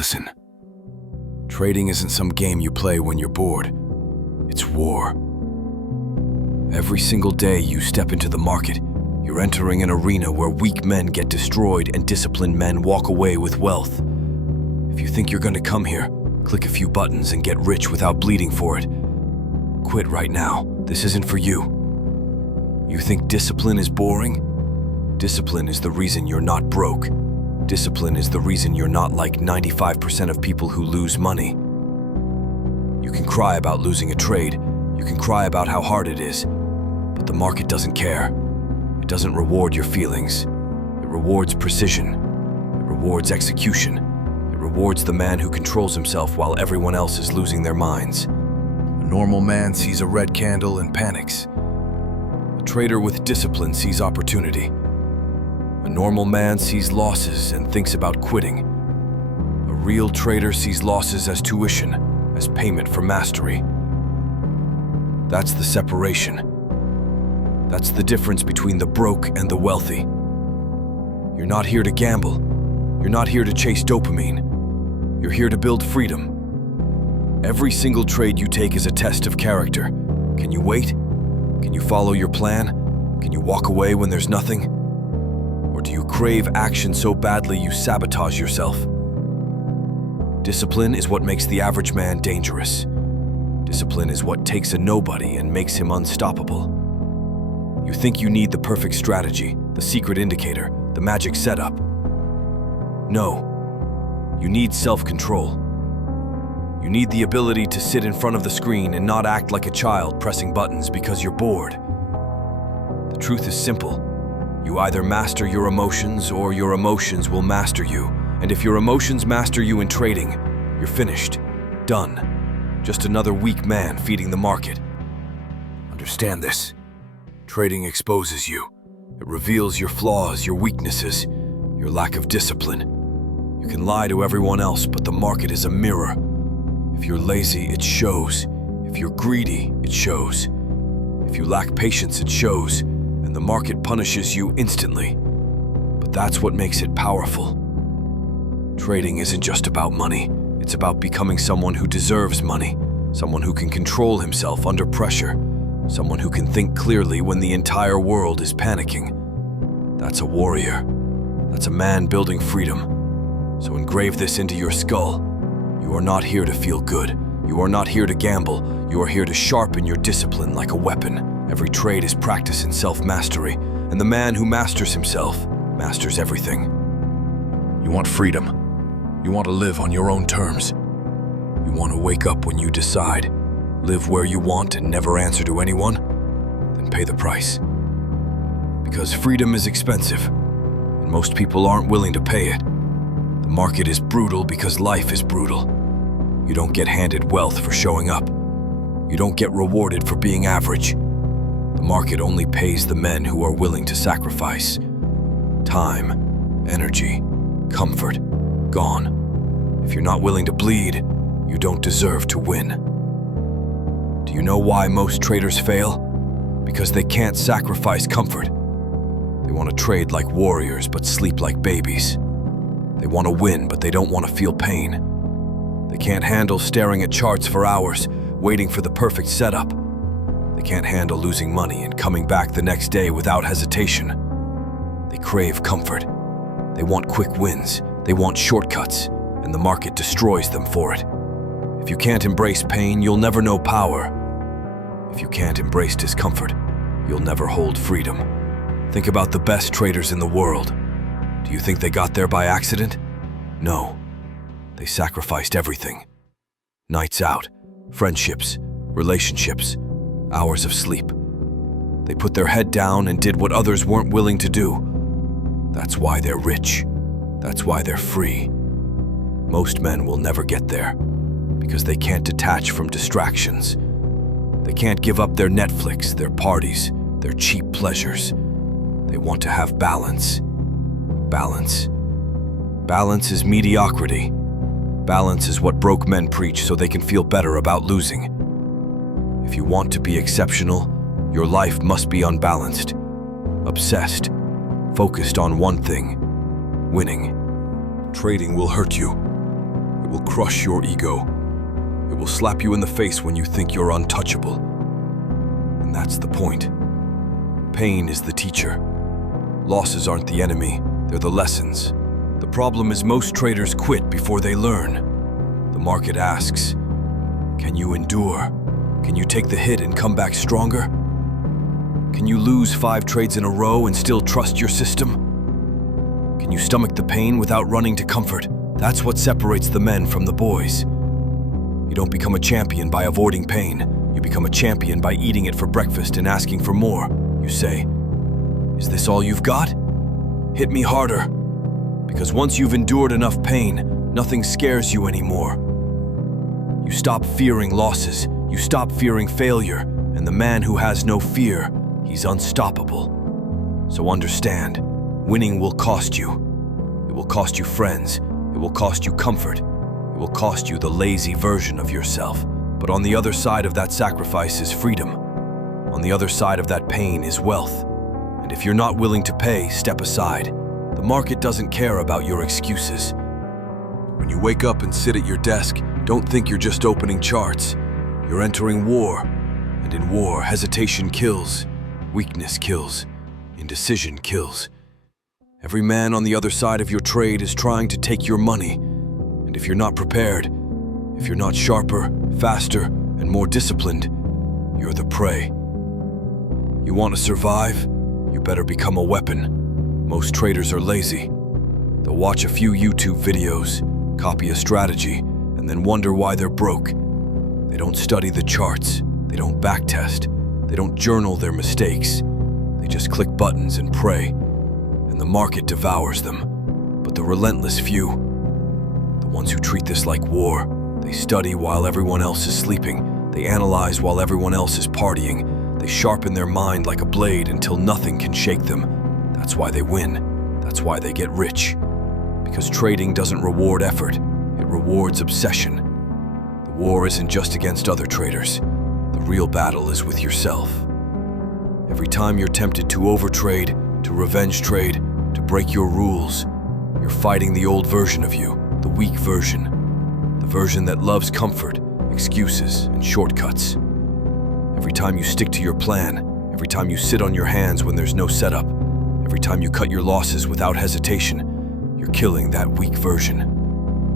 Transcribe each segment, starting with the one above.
Listen, trading isn't some game you play when you're bored. It's war. Every single day you step into the market, you're entering an arena where weak men get destroyed and disciplined men walk away with wealth. If you think you're gonna come here, click a few buttons and get rich without bleeding for it, quit right now. This isn't for you. You think discipline is boring? Discipline is the reason you're not broke. Discipline is the reason you're not like 95% of people who lose money. You can cry about losing a trade. You can cry about how hard it is. But the market doesn't care. It doesn't reward your feelings. It rewards precision. It rewards execution. It rewards the man who controls himself while everyone else is losing their minds. A normal man sees a red candle and panics. A trader with discipline sees opportunity. A normal man sees losses and thinks about quitting. A real trader sees losses as tuition, as payment for mastery. That's the separation. That's the difference between the broke and the wealthy. You're not here to gamble. You're not here to chase dopamine. You're here to build freedom. Every single trade you take is a test of character. Can you wait? Can you follow your plan? Can you walk away when there's nothing? Or do you crave action so badly you sabotage yourself? Discipline is what makes the average man dangerous. Discipline is what takes a nobody and makes him unstoppable. You think you need the perfect strategy, the secret indicator, the magic setup. No. You need self-control. You need the ability to sit in front of the screen and not act like a child pressing buttons because you're bored. The truth is simple. You either master your emotions or your emotions will master you. And if your emotions master you in trading, you're finished. Done. Just another weak man feeding the market. Understand this. Trading exposes you. It reveals your flaws, your weaknesses, your lack of discipline. You can lie to everyone else, but the market is a mirror. If you're lazy, it shows. If you're greedy, it shows. If you lack patience, it shows. And the market punishes you instantly. But that's what makes it powerful. Trading isn't just about money. It's about becoming someone who deserves money, someone who can control himself under pressure, someone who can think clearly when the entire world is panicking. That's a warrior. That's a man building freedom. So engrave this into your skull. You are not here to feel good. You are not here to gamble. You are here to sharpen your discipline like a weapon. Every trade is practice in self-mastery, and the man who masters himself masters everything. You want freedom. You want to live on your own terms. You want to wake up when you decide, live where you want and never answer to anyone, then pay the price. Because freedom is expensive, and most people aren't willing to pay it. The market is brutal because life is brutal. You don't get handed wealth for showing up. You don't get rewarded for being average. The market only pays the men who are willing to sacrifice. Time, energy, comfort, gone. If you're not willing to bleed, you don't deserve to win. Do you know why most traders fail? Because they can't sacrifice comfort. They want to trade like warriors but sleep like babies. They want to win but they don't want to feel pain. They can't handle staring at charts for hours, waiting for the perfect setup. They can't handle losing money and coming back the next day without hesitation. They crave comfort. They want quick wins. They want shortcuts, and the market destroys them for it. If you can't embrace pain, you'll never know power. If you can't embrace discomfort, you'll never hold freedom. Think about the best traders in the world. Do you think they got there by accident? No. They sacrificed everything. Nights out, friendships, relationships, hours of sleep. They put their head down and did what others weren't willing to do. That's why they're rich. That's why they're free. Most men will never get there because they can't detach from distractions. They can't give up their Netflix, their parties, their cheap pleasures. They want to have balance. Balance. Balance is mediocrity. Balance is what broke men preach so they can feel better about losing. If you want to be exceptional, your life must be unbalanced, obsessed, focused on one thing: winning. Trading will hurt you. will crush your ego. It will slap you in the face when you think you're untouchable. And that's the point. Pain is the teacher. Losses aren't the enemy, they're the lessons. The problem is most traders quit before they learn. The market asks, can you endure? Can you take the hit and come back stronger? Can you lose 5 trades in a row and still trust your system? Can you stomach the pain without running to comfort? That's what separates the men from the boys. You don't become a champion by avoiding pain. You become a champion by eating it for breakfast and asking for more. You say, is this all you've got? Hit me harder. Because once you've endured enough pain, nothing scares you anymore. You stop fearing losses. You stop fearing failure. And the man who has no fear, he's unstoppable. So understand, winning will cost you. It will cost you friends. It will cost you comfort. It will cost you the lazy version of yourself. But on the other side of that sacrifice is freedom. On the other side of that pain is wealth. And if you're not willing to pay, step aside. The market doesn't care about your excuses. When you wake up and sit at your desk, don't think you're just opening charts. You're entering war. And in war, hesitation kills. Weakness kills. Indecision kills. Every man on the other side of your trade is trying to take your money. And if you're not prepared, if you're not sharper, faster, and more disciplined, you're the prey. You want to survive? You better become a weapon. Most traders are lazy. They'll watch a few YouTube videos, copy a strategy, and then wonder why they're broke. They don't study the charts. They don't backtest. They don't journal their mistakes. They just click buttons and pray. And the market devours them. But the relentless few, the ones who treat this like war, they study while everyone else is sleeping. They analyze while everyone else is partying. They sharpen their mind like a blade until nothing can shake them. That's why they win. That's why they get rich. Because trading doesn't reward effort. It rewards obsession. The war isn't just against other traders. The real battle is with yourself. Every time you're tempted to overtrade, to revenge trade, to break your rules, you're fighting the old version of you, the weak version. The version that loves comfort, excuses, and shortcuts. Every time you stick to your plan, every time you sit on your hands when there's no setup, every time you cut your losses without hesitation, you're killing that weak version.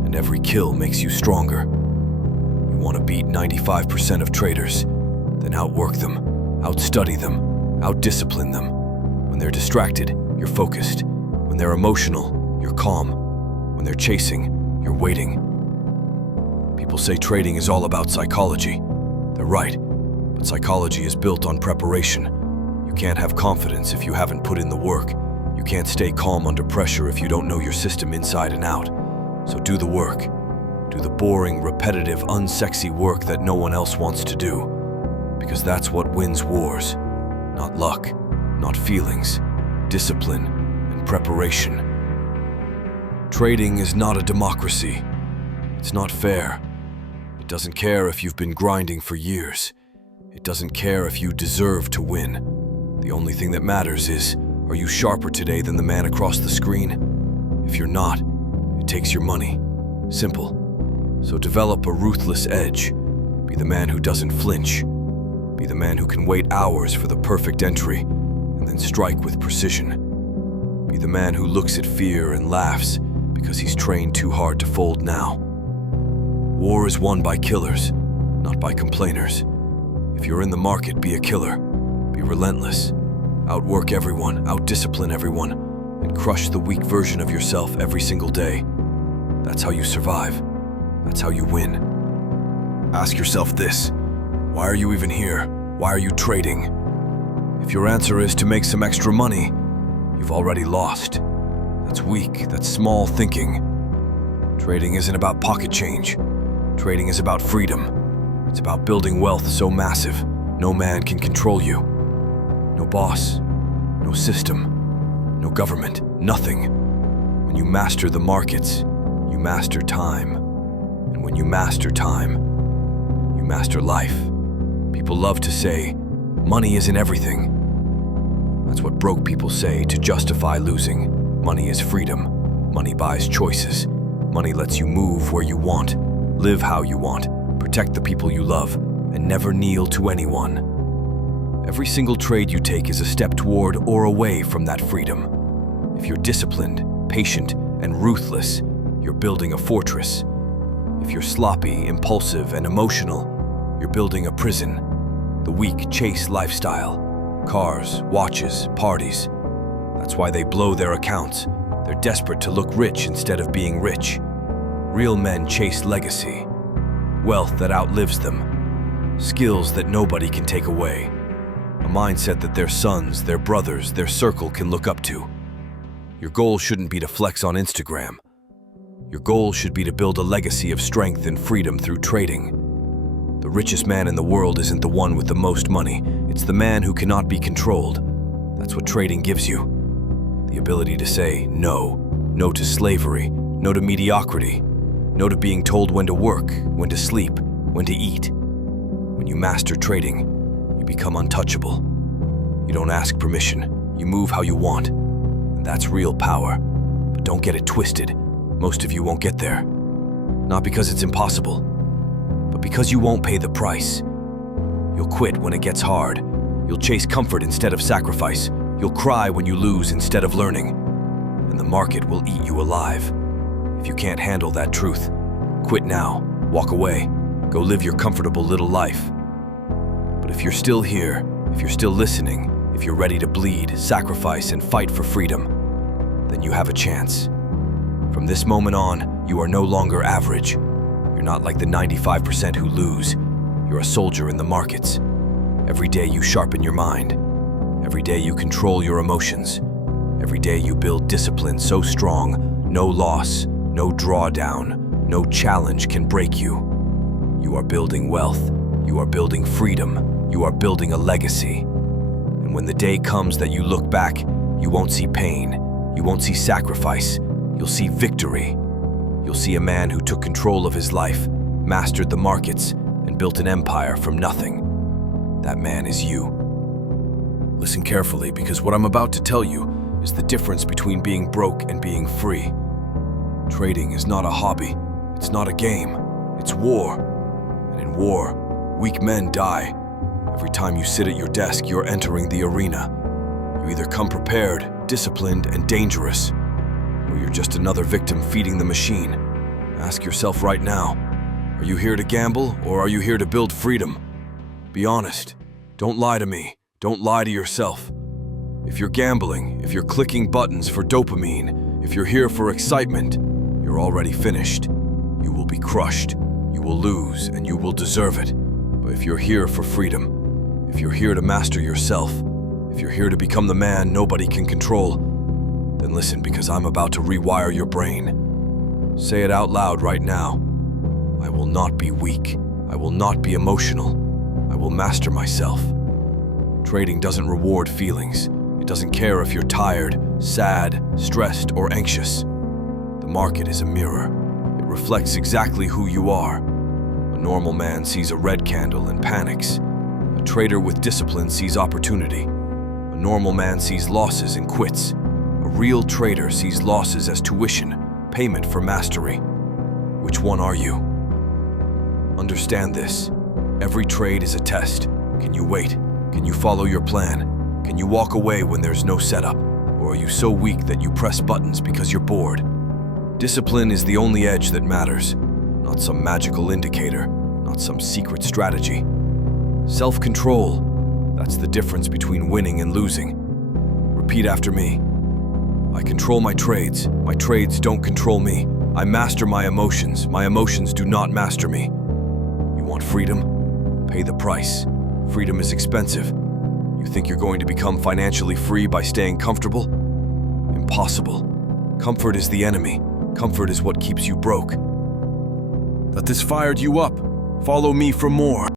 And every kill makes you stronger. You want to beat 95% of traders, then outwork them, outstudy them, outdiscipline them. When they're distracted, you're focused. When they're emotional, you're calm. When they're chasing, you're waiting. People say trading is all about psychology. They're right, but psychology is built on preparation. You can't have confidence if you haven't put in the work. You can't stay calm under pressure if you don't know your system inside and out. So do the work. Do the boring, repetitive, unsexy work that no one else wants to do. Because that's what wins wars. Not luck, not feelings, discipline, and preparation. Trading is not a democracy. It's not fair. It doesn't care if you've been grinding for years. It doesn't care if you deserve to win. The only thing that matters is, are you sharper today than the man across the screen? If you're not, it takes your money. Simple. So develop a ruthless edge. Be the man who doesn't flinch. Be the man who can wait hours for the perfect entry and then strike with precision. Be the man who looks at fear and laughs because he's trained too hard to fold now. War is won by killers, not by complainers. If you're in the market, be a killer. Be relentless. Outwork everyone, outdiscipline everyone, and crush the weak version of yourself every single day. That's how you survive. That's how you win. Ask yourself this: why are you even here? Why are you trading? If your answer is to make some extra money, you've already lost. That's weak, that's small thinking. Trading isn't about pocket change. Trading is about freedom. It's about building wealth so massive, no man can control you. No boss, no system, no government, nothing. When you master the markets, you master time. And when you master time, you master life. People love to say, money isn't everything. That's what broke people say to justify losing. Money is freedom. Money buys choices. Money lets you move where you want, live how you want, protect the people you love, and never kneel to anyone. Every single trade you take is a step toward or away from that freedom. If you're disciplined, patient, and ruthless, you're building a fortress. If you're sloppy, impulsive, and emotional, you're building a prison. The weak chase lifestyle. Cars, watches, parties. That's why they blow their accounts. They're desperate to look rich instead of being rich. Real men chase legacy. Wealth that outlives them. Skills that nobody can take away. A mindset that their sons, their brothers, their circle can look up to. Your goal shouldn't be to flex on Instagram. Your goal should be to build a legacy of strength and freedom through trading. The richest man in the world isn't the one with the most money. It's the man who cannot be controlled. That's what trading gives you. The ability to say no. No to slavery. No to mediocrity. No to being told when to work, when to sleep, when to eat. When you master trading, you become untouchable. You don't ask permission. You move how you want. And that's real power. But don't get it twisted. Most of you won't get there. Not because it's impossible, but because you won't pay the price. You'll quit when it gets hard. You'll chase comfort instead of sacrifice. You'll cry when you lose instead of learning. And the market will eat you alive. If you can't handle that truth, quit now, walk away, go live your comfortable little life. But if you're still here, if you're still listening, if you're ready to bleed, sacrifice, and fight for freedom, then you have a chance. From this moment on, you are no longer average. You're not like the 95% who lose. You're a soldier in the markets. Every day you sharpen your mind. Every day you control your emotions. Every day you build discipline so strong, no loss, no drawdown, no challenge can break you. You are building wealth. You are building freedom. You are building a legacy. And when the day comes that you look back, you won't see pain. You won't see sacrifice. You'll see victory. You'll see a man who took control of his life, mastered the markets, and built an empire from nothing. That man is you. Listen carefully, because what I'm about to tell you is the difference between being broke and being free. Trading is not a hobby. It's not a game. It's war. And in war, weak men die. Every time you sit at your desk, you're entering the arena. You either come prepared, disciplined, and dangerous, or you're just another victim feeding the machine. Ask yourself right now, are you here to gamble, or are you here to build freedom? Be honest. Don't lie to me. Don't lie to yourself. If you're gambling, if you're clicking buttons for dopamine, if you're here for excitement, you're already finished. You will be crushed. You will lose, and you will deserve it. But if you're here for freedom, if you're here to master yourself, if you're here to become the man nobody can control, then listen, because I'm about to rewire your brain. Say it out loud right now. I will not be weak. I will not be emotional. I will master myself. Trading doesn't reward feelings. It doesn't care if you're tired, sad, stressed, or anxious. The market is a mirror. It reflects exactly who you are. A normal man sees a red candle and panics. A trader with discipline sees opportunity. A normal man sees losses and quits. A real trader sees losses as tuition, payment for mastery. Which one are you? Understand this. Every trade is a test. Can you wait? Can you follow your plan? Can you walk away when there's no setup? Or are you so weak that you press buttons because you're bored? Discipline is the only edge that matters, not some magical indicator, not some secret strategy. Self-control, that's the difference between winning and losing. Repeat after me. I control my trades don't control me. I master my emotions do not master me. You want freedom? Pay the price. Freedom is expensive. You think you're going to become financially free by staying comfortable? Impossible. Comfort is the enemy. Comfort is what keeps you broke. That this fired you up. Follow me for more.